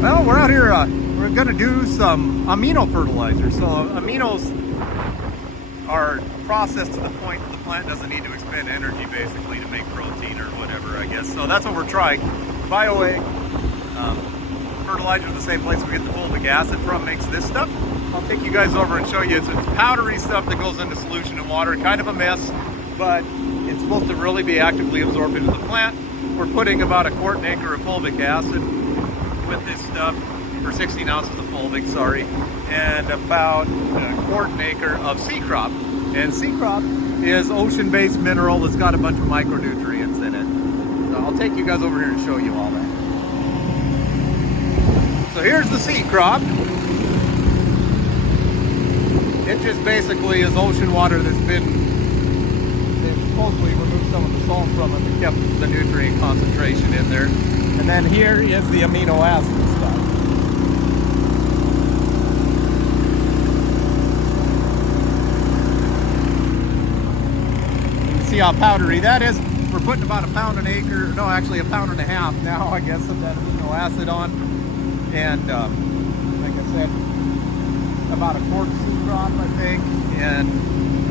Well, we're out here, we're gonna do some amino fertilizer. So aminos are processed to the point that the plant doesn't need to expend energy basically to make protein or whatever, I guess. So that's what we're trying. BioA fertilizer, the same place we get the fulvic acid from, makes this stuff. I'll take you guys over and show you. It's powdery stuff that goes into solution in water, kind of a mess, but it's supposed to really be actively absorbed into the plant. We're putting about a quart an acre of fulvic acid with this stuff, or 16 ounces of fulvic, sorry, and about a quart an acre of sea crop. And sea crop is ocean-based mineral that's got a bunch of micronutrients in it. So I'll take you guys over here and show you all that. So here's the sea crop. It just basically is ocean water that's been, they've supposedly removed some of the salt from it and kept the nutrient concentration in there. And then here is the amino acid stuff. You can see how powdery that is. We're putting about a pound an acre, no, actually a pound and a half now, I guess, of that amino acid on. And like I said, about a quart of sea crop, I think, and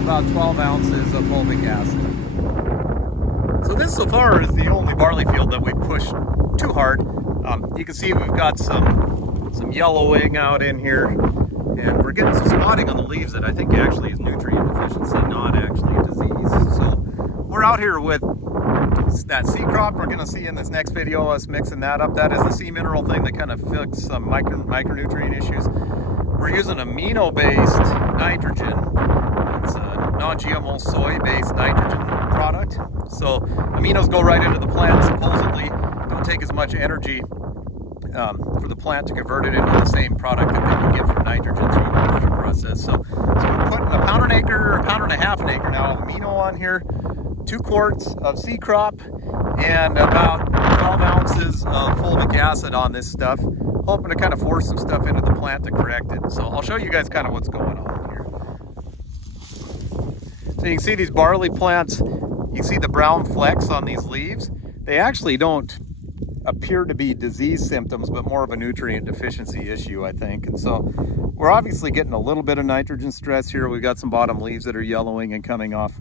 about 12 ounces of fulvic acid. So this so far is the only barley field that we've pushed too hard. You can see we've got some yellowing out in here, and we're getting some spotting on the leaves that I think actually is nutrient deficiency, not actually a disease. So we're out here with that sea crop. We're going to see in this next video us mixing that up. That is the sea mineral thing that kind of fixes some micronutrient issues. We're using amino-based nitrogen. It's a non-GMO soy-based nitrogen product. So aminos go right into the plant, supposedly don't take as much energy for the plant to convert it into the same product that they would get from nitrogen through a conversion process. So we're putting a pound an acre, or a pound and a half an acre now of amino on here, 2 quarts of sea crop, and about 12 ounces of fulvic acid on this stuff, hoping to kind of force some stuff into the plant to correct it. So I'll show you guys kind of what's going on here. So you can see these barley plants, you can see the brown flecks on these leaves. They actually don't appear to be disease symptoms, but more of a nutrient deficiency issue, I think. And so we're obviously getting a little bit of nitrogen stress here. We've got some bottom leaves that are yellowing and coming off,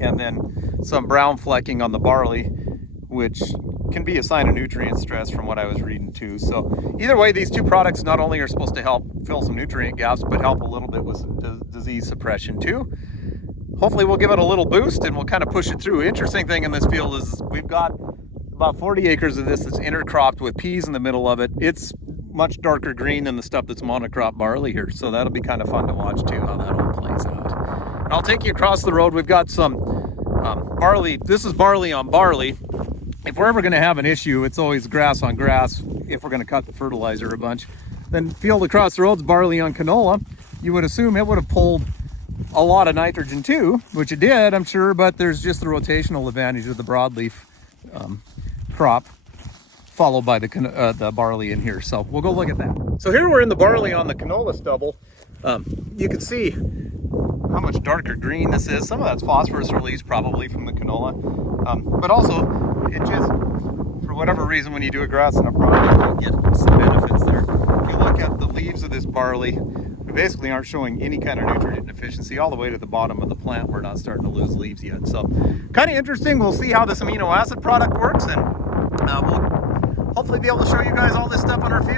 and then some brown flecking on the barley, which can be a sign of nutrient stress from what I was reading too. So either way, these two products not only are supposed to help fill some nutrient gaps, but help a little bit with some disease suppression too. Hopefully we'll give it a little boost and we'll kind of push it through. Interesting thing in this field is we've got about 40 acres of this that's intercropped with peas in the middle of it. It's much darker green than the stuff that's monocrop barley here. So that'll be kind of fun to watch too, how that all plays out. And I'll take you across the road. We've got some barley. This is barley on barley. If we're ever going to have an issue, it's always grass on grass if we're going to cut the fertilizer a bunch. Then field across the road's barley on canola. You would assume it would have pulled a lot of nitrogen too, which it did, I'm sure, but there's just the rotational advantage of the broadleaf crop followed by the barley in here. So we'll go look at that. So here we're in the barley on the canola stubble. You can see how much darker green this is. Some of that's phosphorus release probably from the canola, but also it just, for whatever reason, when you do a grass and a barley, you get some benefits there. If you look at the leaves of this barley, we basically aren't showing any kind of nutrient deficiency all the way to the bottom of the plant. We're not starting to lose leaves yet. So kind of interesting. We'll see how this amino acid product works, and we'll hopefully be able to show you guys all this stuff on our field.